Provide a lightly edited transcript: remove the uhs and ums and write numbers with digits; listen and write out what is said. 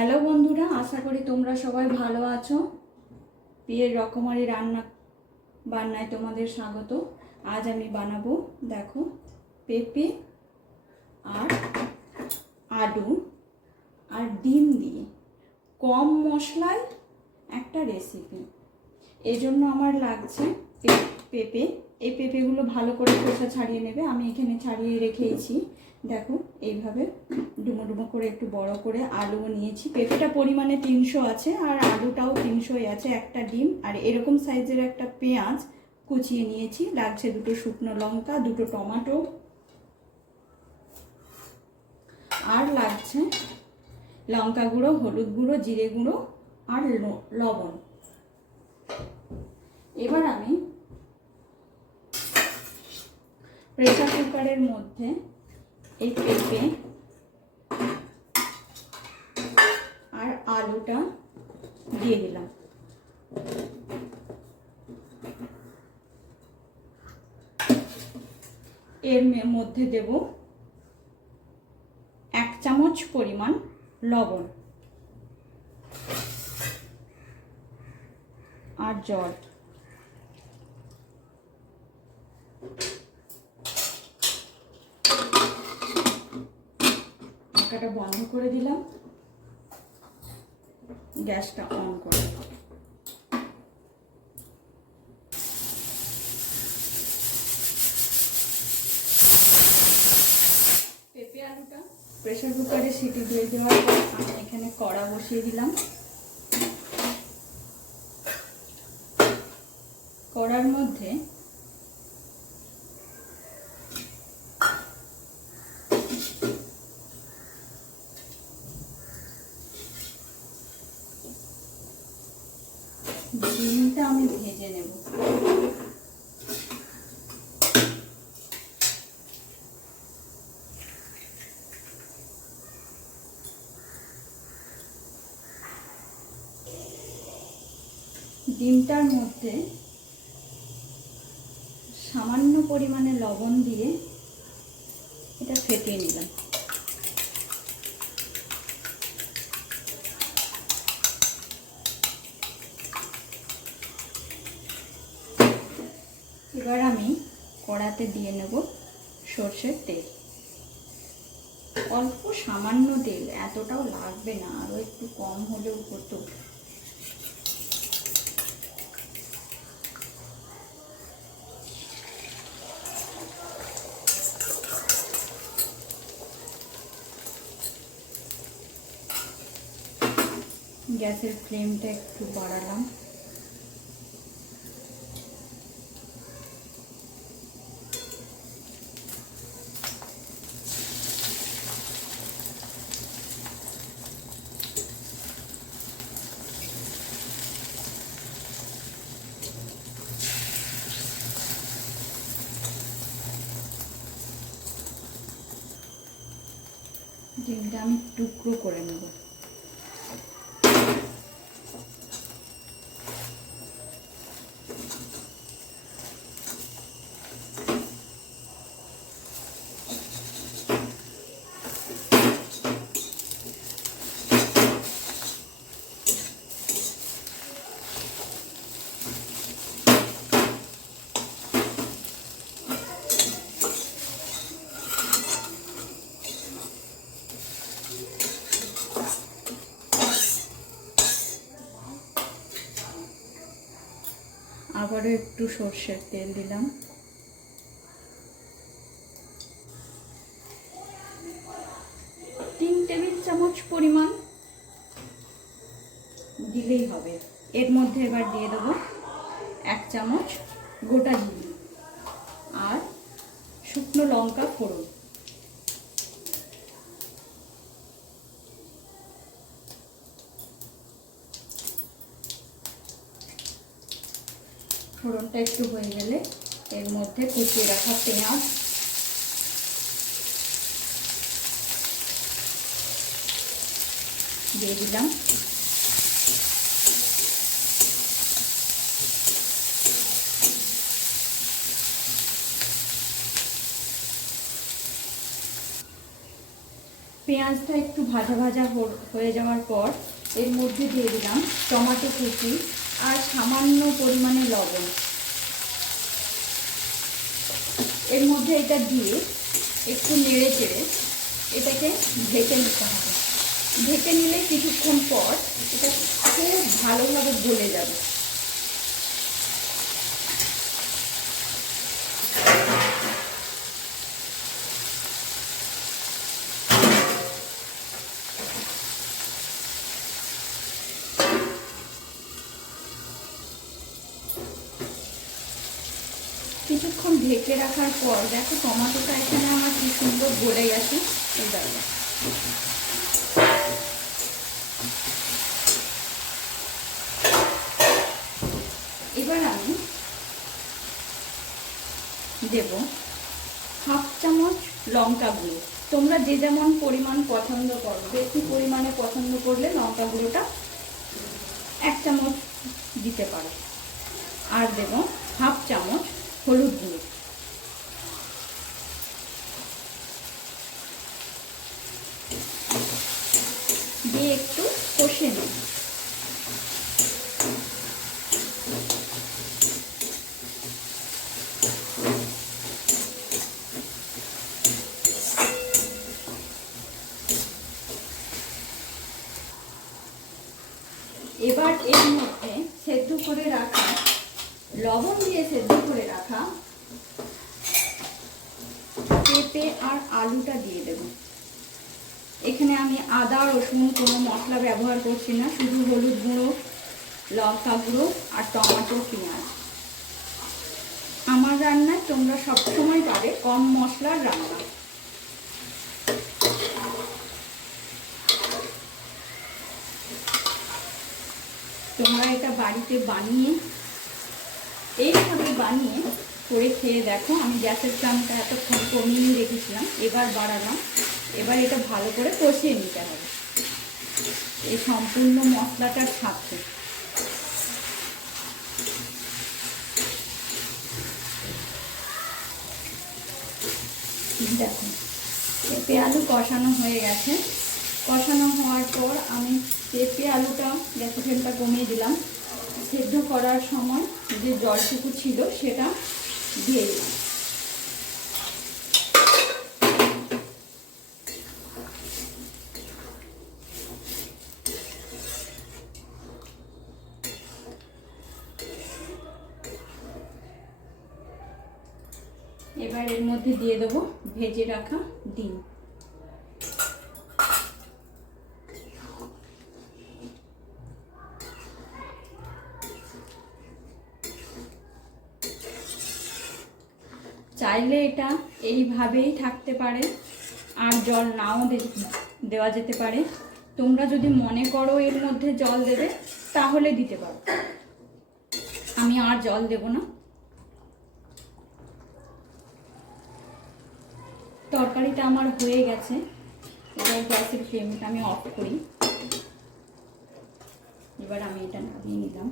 Hello বন্ধুরা, আশা করি তোমরা সবাই ভালো আছো। পিয়ের রকমারি রান্না বান্নায় তোমাদের স্বাগত। আজ আমি বানাবো, দেখো, পেঁপে আর আলু আর ডিম দিয়ে কম মশলায় একটা রেসিপি। এজন্য আমার লাগছে পেঁপে। এই পেঁপেগুলো ভালো করে খোসা ছাড়িয়ে নেবে। আমি এখানে ছাড়িয়ে রেখেছি, দেখো এইভাবে ডুমো ডুমো করে একটু বড় করে। আলুও নিয়েছি, পেঁপেটা পরিমাণে 300 আছে আর আলুটাও 300ই আছে। একটা ডিম আর এরকম সাইজের একটা পেঁয়াজ কুচিয়ে নিয়েছি। লাগছে দুটো শুকনো লঙ্কা, দুটো টমেটো, আর লাগছে লঙ্কা গুঁড়ো, হলুদ গুঁড়ো, জিরে গুঁড়ো আর লবণ। এবার আমি প্রেসার কুকারের মধ্যে এই পেঁপে আর আলুটা দিয়ে দিলাম। এর মধ্যে দেব 1 চামচ পরিমাণ লবণ আর জল। ঢাকাটা বন্ধ করে দিলাম, গ্যাসটা অন করে। পেঁপে আলুটা প্রেসার কুকারে সিটি দিয়ে দেওয়ার পর আমি এখানে কড়া বসিয়ে দিলাম। কড়ার মধ্যে ডিমটা আমি ভেজে নেব। ডিমটার মধ্যে সামান্য পরিমাণে লবণ দিয়ে এটা ফেটিয়ে নিলাম। এবার আমি কড়াতে দিয়ে নেব সর্ষের তেল। অল্প সামান্য তেল, এতটাও লাগবে না, আরও একটু কম হলেও হতো। গ্যাসের ফ্লেমটা একটু বাড়ালাম। ডিমটা আমি টুকরো করে নেব। আবারও একটু সর্ষের তেল দিলাম। 3 টেবিল চামচ পরিমাণ দিলেই হবে। এর মধ্যে এবার দিয়ে দেবো 1 চামচ গোটা জিরে আর শুকনো লঙ্কা ফোড়ন। ফোড়নটা একটু হয়ে গেলে এর মধ্যে কুচিয়ে রাখা পেঁয়াজ দিয়ে দিলাম। পেঁয়াজটা একটু ভাজা ভাজা হয়ে যাওয়ার পর এর মধ্যে দিয়ে দিলাম টমেটো কুচি আর সামান্য পরিমাণে লবণ। এর মধ্যে এটা দিয়ে একটু নেড়ে চেড়ে এটাকে ঢেকে নিতে হবে। ঢেকে নিলে কিছুক্ষণ পর এটা খুব ভালোভাবে গলে যাবে। কিছুক্ষণ ঢেকে রাখার পর দেখো টমেটোটা এখানে আমার কি সুন্দর গলে গেছে। এই দেখো এবার আমি দেব হাফ চামচ লঙ্কা গুঁড়ো। তোমরা যে যেমন পরিমাণ পছন্দ করো, বেশি পরিমাণে পছন্দ করলে লঙ্কা গুঁড়োটা 1 চামচ দিতে পারো। আর দেব হাফ চামচ হলুদ গুঁড়ো। দিয়ে একটু কষে নেব। এবার এর মধ্যে সেদ্ধ করে রাখা, লবণ দিয়ে সেদ্ধ করে রাখা পেঁপে আর আলুটা দিয়ে দেব। এখানে আমি আদা রসুন কোনো মশলা ব্যবহার করছি না, শুধু হলুদ গুঁড়ো, লঙ্কা গুঁড়ো আর টমেটো পেঁয়াজ। আমার রান্নায় তোমরা সবসময় পাবে কম মশলার রান্না। তোমরা এটা বাড়িতে বানিয়ে এইভাবে বানিয়ে করে খেয়ে দেখো। আমি গ্যাসের ফ্লেমটা এতক্ষণ কমিয়ে রেখেছিলাম, এবার বাড়ালাম। এবার এটা ভালো করে কষিয়ে নিতে হবে এই সম্পূর্ণ মশলাটার সাথে। দেখো পেঁপে আলু কষানো হয়ে গেছে। কষানো হওয়ার পর আমি পেঁপে আলুটা গ্যাসের ফ্লেমটা কমিয়ে দিলাম। সেদ্ধ করার সময় যে জলটুকু ছিল সেটা দিয়ে দিলাম। এবার এর মধ্যে দিয়ে দেবো ভেজে রাখা ডিম। চাইলে এটা এইভাবেই থাকতে পারে, আর জল নাও দেওয়া যেতে পারে। তোমরা যদি মনে করো এর মধ্যে জল দেবে তাহলে দিতে পারো, আমি আর জল দেব না। তরকারিটা আমার হয়ে গেছে। এবার গ্যাসের ফ্লেমটা আমি অফ করি। এবার আমি এটা নামিয়ে নিলাম।